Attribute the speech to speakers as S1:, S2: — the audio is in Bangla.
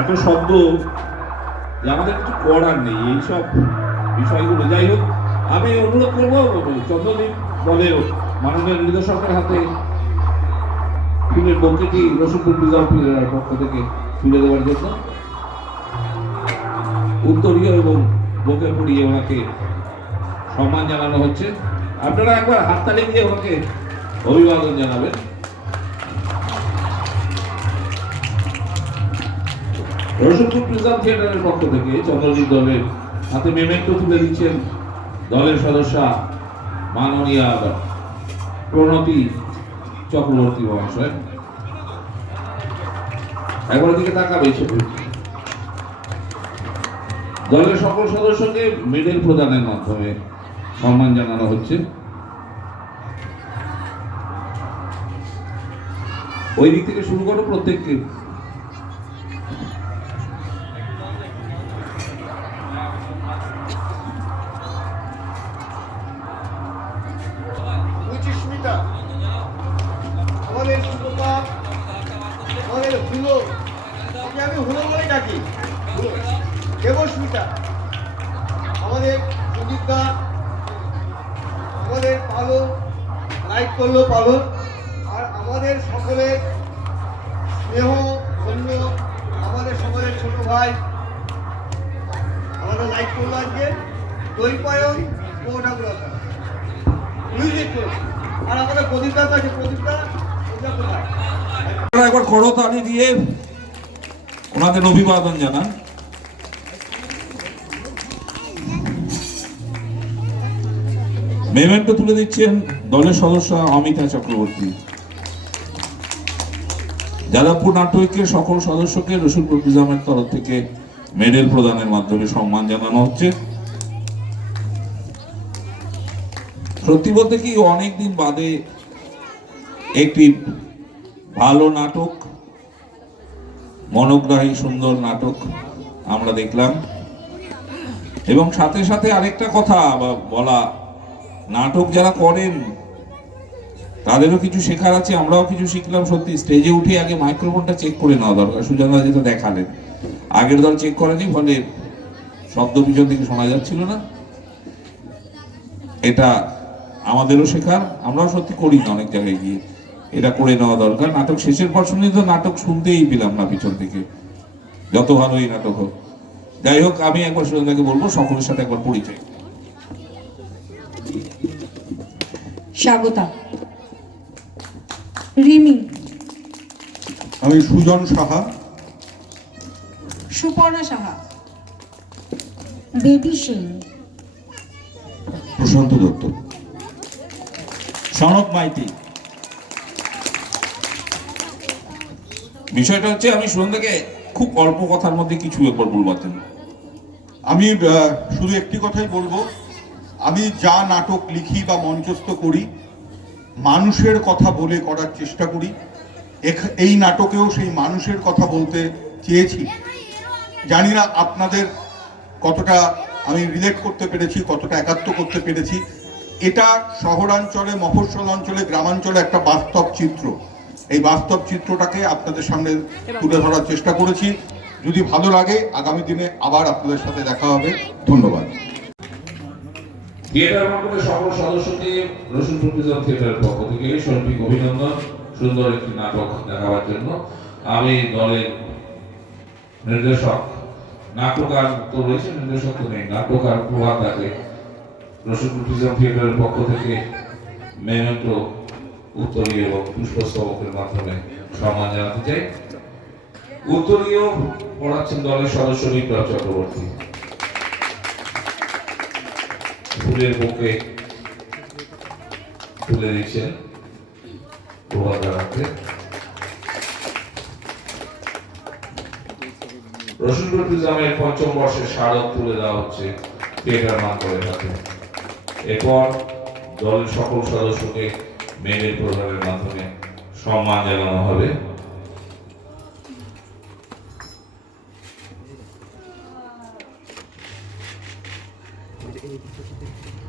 S1: এত শব্দ যে আমাদের কিছু করার নেই। এইসব বিষয়গুলো। যাই হোক, আমি অনুরোধ করব, চন্দ্রদীপ দলের মাননীয় নির্দেশকের হাতে ফুলের বঙ্কিটি রসুলপুর বিজয় পীরের পক্ষ থেকে তুলে দেওয়ার জন্য। উত্তরীয় এবং বকে পড়িয়ে ওনাকে সম্মান জানানো হচ্ছে। আপনারা একবার হাততালি দিয়ে ওনাকে অভিবাদন জানাবেন। রসুলপুর প্রিজম থিয়েটারের পক্ষ থেকে চন্দ্রজিৎ দলের হাতে মেমেন্টো তুলে দিচ্ছেন দলের সদস্যা মাননীয়া প্রণতি চক্রবর্তী মহাশয়। একবার দিকে তাকাবে দলের সকল সদস্যকে মেডেল প্রদানের মাধ্যমে সম্মান জানানো হচ্ছে। ওই দিক থেকে শুরু করো প্রত্যেককে।
S2: আমি হুলো বলে ডাকি। হুলো। দেবস্মিতা আমাদের সুদীপদা, আমাদের পালন লাইট করল পালন আর আমাদের সকলের স্নেহ, ধন্য, আমাদের সকলের ছোট ভাই, আমাদের লাইট করল আজকে। দৈপায়ন পৌঠাগুলতা মিউজিক করছে আর আমাদের প্রদীপদা তো আছে
S1: আপনারা একবার করতালি দিয়ে ওনাদের অভিবাদন জানান। মেমেন্টো তুলে দিচ্ছেন দলের সদস্য অমিতা চক্রবর্তী। যাদবপুর নাট্যকের সকল সদস্যকে রসুলপুর প্রিজমের তরফ থেকে মেডেল প্রদানের মাধ্যমে সম্মান জানানো হচ্ছে। সত্যি বলতে কি, অনেকদিন বাদে একটি ভালো নাটক, মনোগ্রাহী সুন্দর নাটক আমরা দেখলাম। এবং সাথে সাথে আরেকটা কথা বলা, নাটক যারা করেন, তাদেরও কিছু শেখার আছে, আমরাও কিছু শিখলাম। সত্যি স্টেজে উঠে আগে মাইক্রোফোনটা চেক করে নেওয়া দরকার। সুজানা যেটা দেখালেন। আগের দল চেক করেনি, ফলে শব্দ পিছন থেকে শোনা যাচ্ছিল না। এটা আমাদেরও শেখার, আমরাও সত্যি করি না অনেক জায়গায় গিয়ে। এটা করে নেওয়া দরকার। নাটক শেষের পর শুনে তো নাটক শুনতেই পেলাম না পিছন থেকে। যত ভালোই নাটক হোক। যাই হোক আমি একবার সুজাতাকে বলব সকলের সাথে একবার পরিচয়।
S3: স্বাগতা। রিমি।
S4: আমি সুজন সাহা।
S3: সুপর্ণা সাহা। বেবি সিং
S4: প্রশান্ত দত্ত।
S5: সনক মাইতি।
S1: বিষয়টা হচ্ছে আমি সুনন্দাকে খুব অল্প কথার মধ্যে কিছু একবার বলবাতেন
S4: আমি শুধু একটি কথাই বলব। আমি যা নাটক লিখি বা মঞ্চস্থ করি, মানুষের কথা বলে করার চেষ্টা করি। এই নাটকেও সেই মানুষের কথা বলতে চেয়েছি। জানি না আপনাদের কতটা আমি রিলেট করতে পেরেছি, কতটা একাত্ম করতে পেরেছি। এটা শহরাঞ্চলে, মফস্বল অঞ্চলে, গ্রামাঞ্চলে একটা বাস্তব চিত্র। এই বাস্তব চিত্রটাকে আপনাদের সামনে তুলে ধরার চেষ্টা করেছি। যদি ভালো লাগে, আগামী দিনে আবার আপনাদের সাথে দেখা হবে। ধন্যবাদ।
S1: সদস্যকে থিয়েটারের পক্ষ থেকে শৈল্পিক অভিনন্দন। সুন্দর একটি নাটক দেখাবার জন্য। আমি দলের নির্দেশক নাটকার তো রয়েছে নির্দেশক প্রভাব থাকে রসুলপুর থিয়েটারের পক্ষ থেকে মেমেন্টো উত্তরীয় এবং পুষ্পস্তবকের মাধ্যমে সম্মান জানাতে চাই। উত্তরীয় পড়াচ্ছেন দলের সদস্য বিপ্লব চক্রবর্তী। ফুলের বুকে তুলে দিচ্ছেন রসুলপুর প্রিজমের পঞ্চম বর্ষের স্মারক তুলে দেওয়া হচ্ছে থিয়েটার মান্তরের হাতে এরপর দলের সকল সদস্যকে মেয়েদের প্রোগ্রামের মাধ্যমে সম্মান জানানো হবে Thank you.